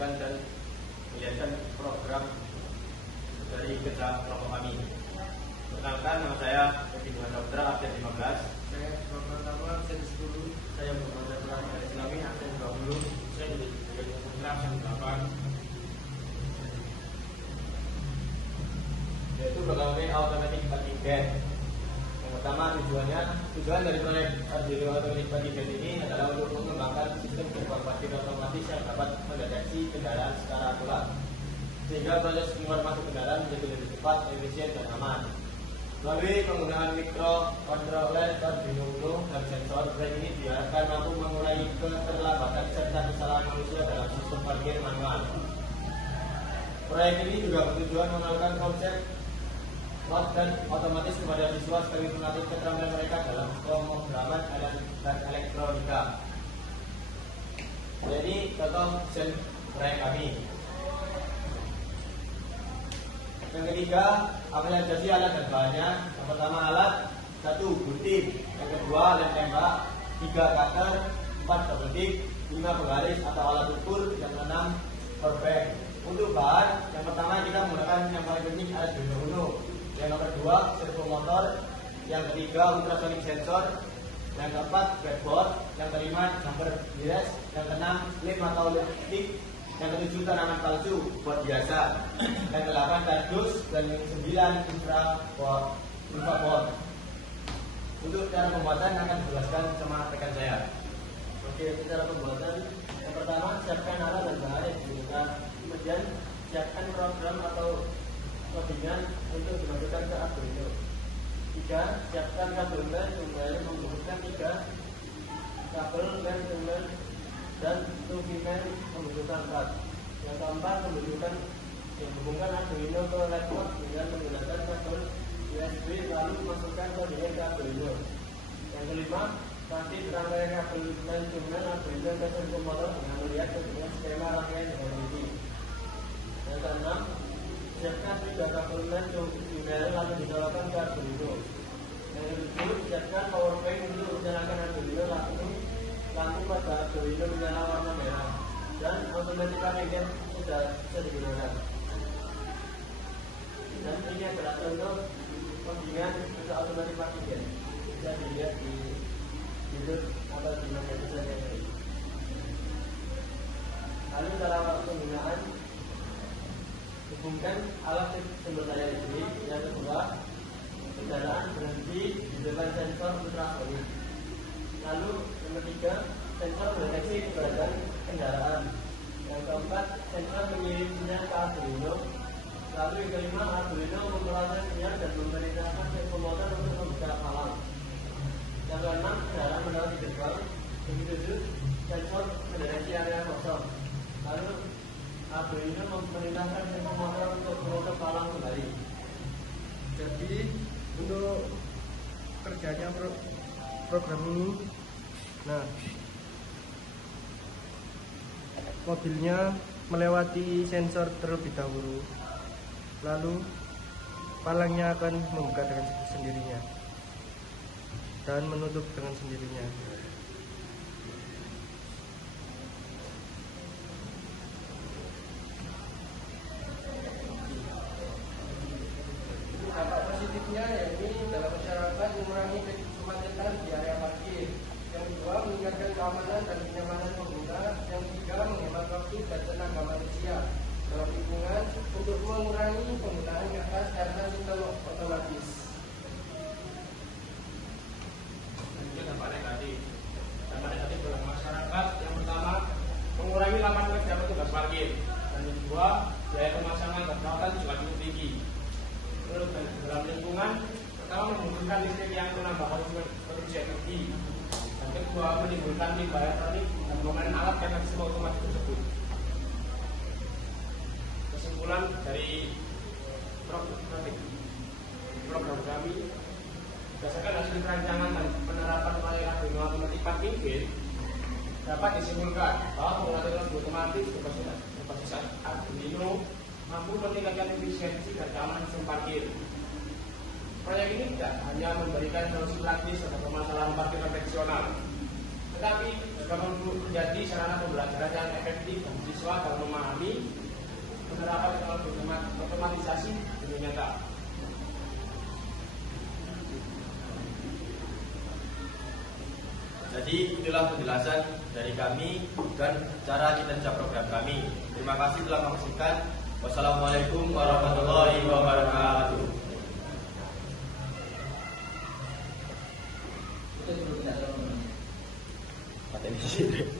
menjelaskan dan menjelaskan program dari kerja kelompok kami. Perkenalkan, nama saya Edi Putra, absen 15. Saya pertama absen 10. Saya Muhammad Islami, absen 20. Saya Edi Putra, absen 8. Yaitu program Automatic Parking. Yang pertama, tujuan dari proyek Arduino Automatic Parking ini adalah untuk mengembangkan sistem gerbang parkir otomatis yang dapat mendeteksi kendaraan secara akurat, sehingga proses keluar masuk kendaraan menjadi lebih cepat, efisien, dan aman. Melalui penggunaan microcontroller Arduino Uno dan sensor, proyek ini diharapkan mampu mengurangi keterlambatan serta kesalahan manusia dalam sistem parkir manual. Proyek ini juga bertujuan mengenalkan konsep dan otomatis kepada siswa sekaligus mengatur keterampilan mereka dalam pemrograman dan elektronika. Jadi contoh desain proyek kami. Yang ketiga, aplikasi alat dan bahannya. Yang pertama alat, 1 gunting, yang kedua lem tembak, 3 cutter, 4 double tip, 5 penggaris atau alat ukur, yang 6 power bank. Untuk bahan, yang pertama kita menggunakan yang paling penting Arduino Uno. Yang nomor 2 servo motor, yang ketiga ultrasonic sensor, yang keempat breadboard, yang kelima jumper bias, yang keenam lem atau stick, yang ketujuh tanaman palsu buat biasa, yang ke-8 kardus, dan yang 9 infraboard. Untuk cara pembuatan akan dijelaskan sama rekan saya. Oke, cara pembuatan yang pertama siapkan alat dan bahan yang dibutuhkan. Kemudian siapkan program atau codingan untuk dimasukkan ke Arduino. 3. Siapkan kabel LAN yang membutuhkan 3 kabel LAN dan turbine membutuhkan 4. Yang keempat, menghubungkan Arduino ke laptop dengan menggunakan kabel USB lalu masukkan codingan ke Arduino. Yang kelima, pastikan rangkaian kabel LAN dengan Arduino ke servo motor dengan melihat codingan skema rangkaian yang memiliki. Yang keenam, siapkan 3 kabel LAN yang lalu dinyalakan ke Arduino. Yang ketujuh, siapkan power bank untuk menyalakan Arduino lampu pada Arduino menyala warna merah dan automatic parking sudah bisa digunakan. Dan ini adalah contoh codingan untuk automatic parking. Bisa dilihat di YouTube atau di media sosial yang lain. Lalu cara penggunaan, hubungkan alat sumber daya listrik. Yang kedua, kendaraan berhenti di depan sensor ultrasonik. Lalu yang ketiga, sensor mendeteksi keberadaan kendaraan. Yang keempat, sensor mengirim sinyal ke Arduino. Lalu yang kelima, Arduino memperoleh sinyal dan memerintahkan servo motor untuk membuka palang. Yang keenam, kendaraan melewati gerbang. Yang ketujuh, sensor mendeteksi area kosong. Lalu Arduino memerintahkan servo motor untuk menutup palang kembali. Jadi untuk kerjanya program ini, nah mobilnya melewati sensor terlebih dahulu, lalu palangnya akan membuka dengan sendirinya dan menutup dengan sendirinya. Dampak positifnya yakni dalam masyarakat mengurangi kemacetan di area parkir. Yang kedua, meningkatkan keamanan dan kenyamanan pengguna. Yang ketiga, menghemat waktu dan tenaga manusia dalam lingkungan untuk mengurangi penggunaan gas karena sistem otomatis. Lanjut dampak negatif. Dampak negatif dalam masyarakat, yang pertama mengurangi lapangan kerja petugas parkir, dan yang kedua biaya pemasangan dan perawatan juga cukup tinggi. Terus dalam lingkungan, pertama membutuhkan listrik yang menambah produksi energi. Yang kedua, menimbulkan limbah elektronik dan komponen alat karena sistem otomatis tersebut. Kesimpulan dari program kami, berdasarkan hasil perancangan dan penerapan proyek Arduino Automatic Parking Gate, dapat disimpulkan bahwa pengaturan otomatis berbasis Arduino mampu meningkatkan efisiensi dan keamanan sistem parkir. Proyek ini tidak hanya memberikan solusi praktis pada permasalahan parkir konvensional, Tetapi juga menjadi sarana pembelajaran yang efektif bagi siswa dalam memahami penerapan teknologi otomatisasi di dunia nyata. Jadi itulah penjelasan dari kami dan cara kita menjawab program kami. Terima kasih telah menyaksikan. Wassalamualaikum warahmatullahi wabarakatuh. Itu sebelum kita Materi